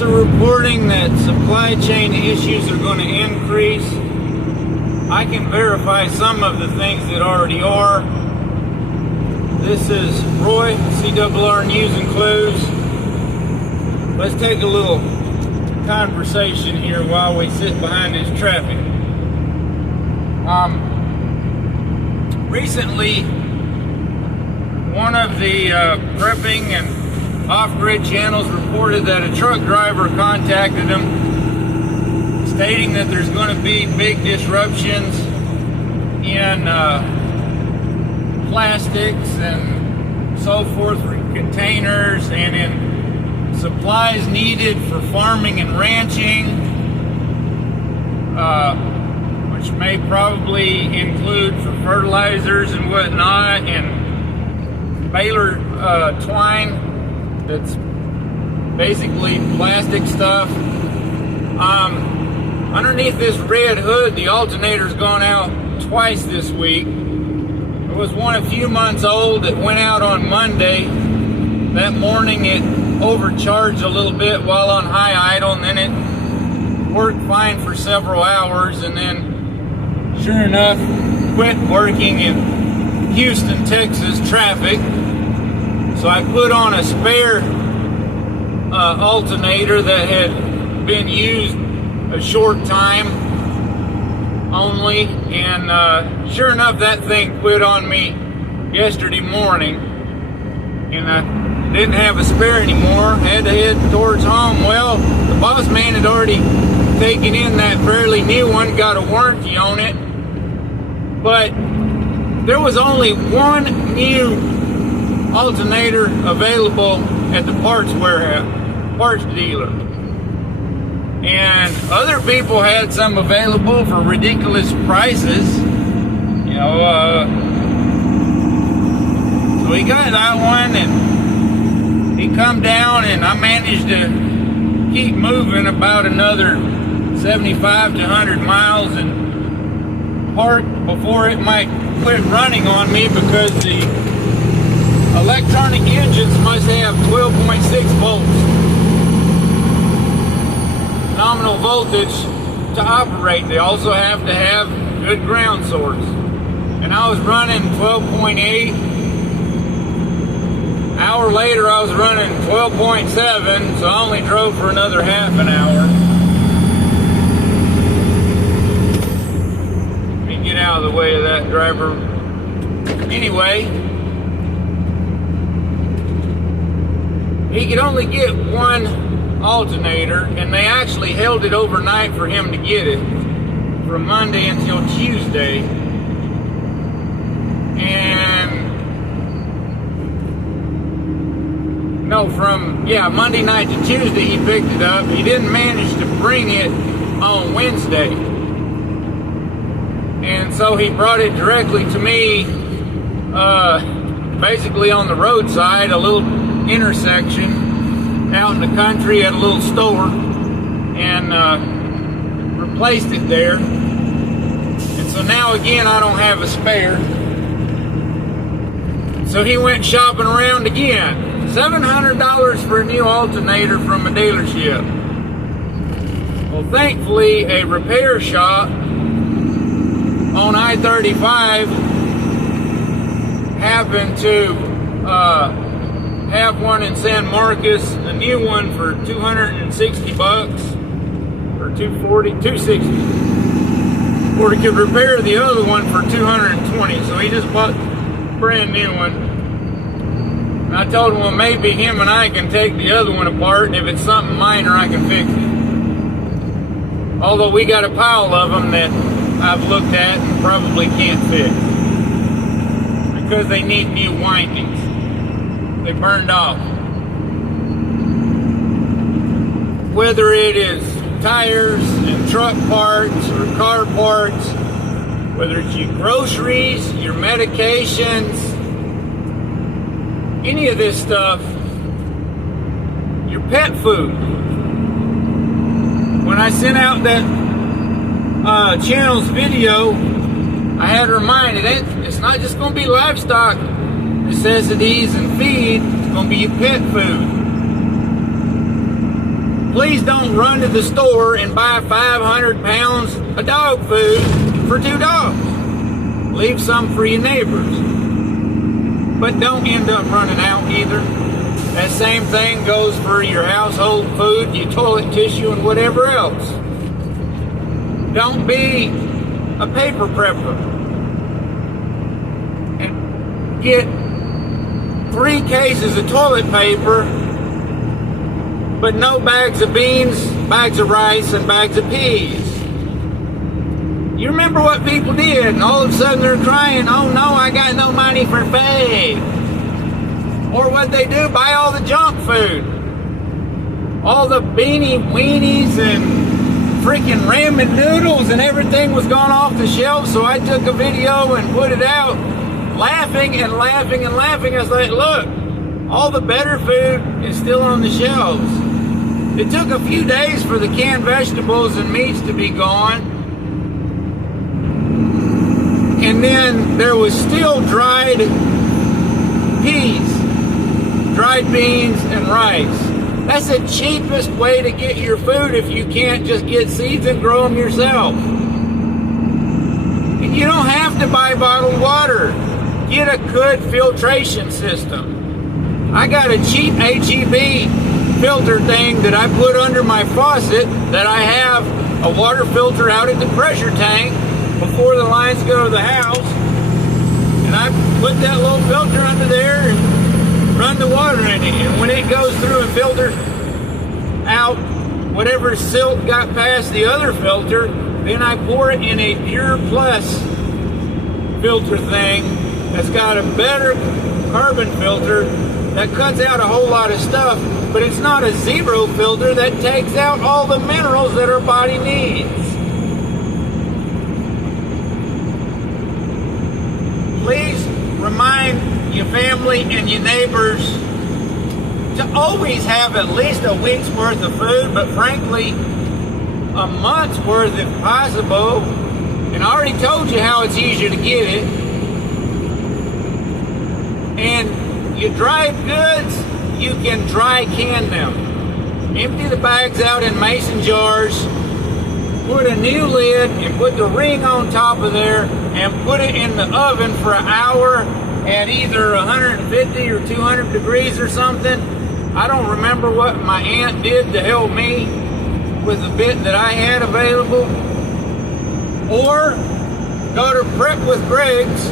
Are reporting that supply chain issues are going to increase. I can verify some of the things that already are. This is Roy, CRR News and Clues. Let's take a little conversation here while we sit behind this traffic. Recently, one of the prepping and off-grid channels reported that a truck driver contacted them stating that there's going to be big disruptions in plastics and so forth for containers and in supplies needed for farming and ranching, which may probably include for fertilizers and whatnot, and baler twine. That's basically plastic stuff. Underneath this red hood, the alternator's gone out twice this week. There was one a few months old that went out on Monday. That morning it overcharged a little bit while on high idle, and then it worked fine for several hours, and then sure enough quit working in Houston, Texas traffic. So I put on a spare alternator that had been used a short time only, and sure enough that thing quit on me yesterday morning, and I didn't have a spare anymore. Had to head towards home. Well, the boss man had already taken in that fairly new one, got a warranty on it, but there was only one new alternator available at the parts warehouse, parts dealer, and other people had some available for ridiculous prices, you know. So he got that one, and he come down, and I managed to keep moving about another 75 to 100 miles and park before it might quit running on me, because the electronic engines must have 12.6 volts nominal voltage to operate. They also have to have good ground source, and I was running 12.8. Hour later I was running 12.7, so I only drove for another half an hour. Let me get out of the way of that driver. Anyway, he could only get one alternator, and they actually held it overnight for him to get it from Monday until Tuesday. And no, from Monday night to Tuesday he picked it up. He didn't manage to bring it on Wednesday, and so he brought it directly to me, basically on the roadside, a little intersection out in the country at a little store, and replaced it there. And so now again I don't have a spare, so he went shopping around again. $700 for a new alternator from a dealership. Well, thankfully a repair shop on I-35 happened to have one in San Marcos, a new one for $260 or $260. Or he could repair the other one for $220. So he just bought a brand new one. And I told him, well, maybe him and I can take the other one apart, and if it's something minor I can fix it. Although we got a pile of them that I've looked at and probably can't fix, because they need new windings. They burned off. Whether it is tires and truck parts or car parts, whether it's your groceries, your medications, any of this stuff, your pet food. When I sent out that channel's video, I had to remind it, it's not just going to be livestock necessities and feed, it's going to be your pet food. please don't run to the store and buy 500 pounds of dog food for 2 dogs. Leave some for your neighbors. But don't end up running out either. That same thing goes for your household food, your toilet tissue, and whatever else. Don't be a paper prepper and get 3 cases of toilet paper, but no bags of beans, bags of rice, and bags of peas. You remember what people did, and all of a sudden they're crying, oh no, I got no money for food. Or what they do, buy all the junk food. All the beanie weenies and freaking ramen noodles and everything was gone off the shelf, so I took a video and put it out, laughing and laughing and laughing. I was like, look, all the better food is still on the shelves. It took a few days for the canned vegetables and meats to be gone. And then there was still dried peas, dried beans, and rice. That's the cheapest way to get your food if you can't just get seeds and grow them yourself. And you don't have to buy bottled water. Get a good filtration system. I got a cheap HEB filter thing that I put under my faucet, that I have a water filter out at the pressure tank before the lines go to the house, and I put that little filter under there and run the water in it, and when it goes through and filters out whatever silt got past the other filter, then I pour it in a Pure Plus filter thing that's got a better carbon filter that cuts out a whole lot of stuff, but it's not a zero filter that takes out all the minerals that our body needs. Please remind your family and your neighbors to always have at least a week's worth of food, but frankly, a month's worth if possible. And I already told you how it's easier to get it. And your dried goods, you can dry can them. Empty the bags out in mason jars, put a new lid and put the ring on top of there, and put it in the oven for an hour at either 150 or 200 degrees or something. I don't remember what my aunt did to help me with the bit that I had available. Or go to Prep with Greg's,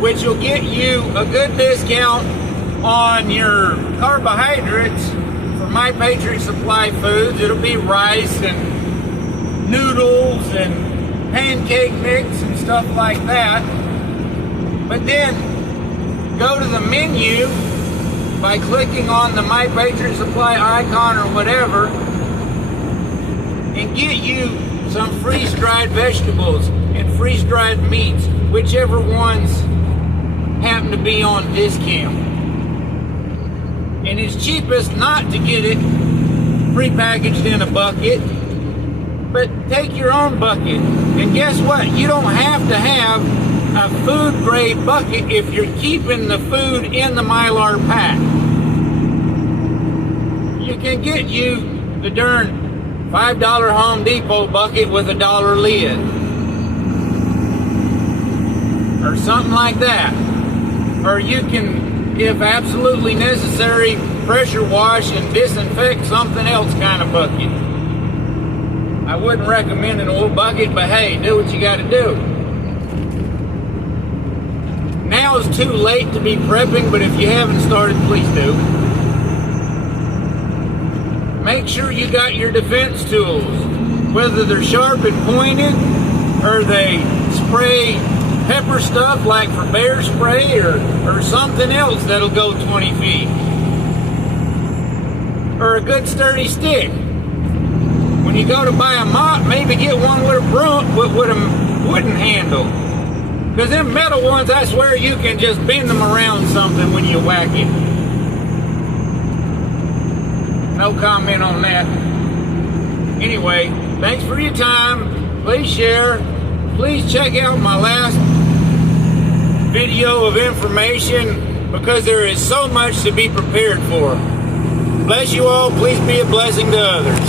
which will get you a good discount on your carbohydrates for My Patriot Supply Foods. It'll be rice and noodles and pancake mix and stuff like that. But then go to the menu by clicking on the My Patriot Supply icon or whatever, and get you some freeze-dried vegetables and freeze-dried meats, whichever ones happen to be on discount. And it's cheapest not to get it prepackaged in a bucket, but take your own bucket. And guess what? You don't have to have a food grade bucket if you're keeping the food in the Mylar pack. You can get you the darn $5 Home Depot bucket with a $1 lid, or something like that. Or you can, if absolutely necessary, pressure wash and disinfect something else kind of bucket. I wouldn't recommend an oil bucket, but hey, do what you gotta do. Now is too late to be prepping, but if you haven't started, please do. Make sure you got your defense tools, whether they're sharp and pointed, or they spray pepper stuff like for bear spray, or something else that'll go 20 feet. Or a good sturdy stick. When you go to buy a mop, maybe get one with a broom, with a wooden handle. Because them metal ones, I swear you can just bend them around something when you whack it. No comment on that. Anyway, thanks for your time. Please share. Please check out my last video of information, because there is so much to be prepared for. Bless you all. Please be a blessing to others.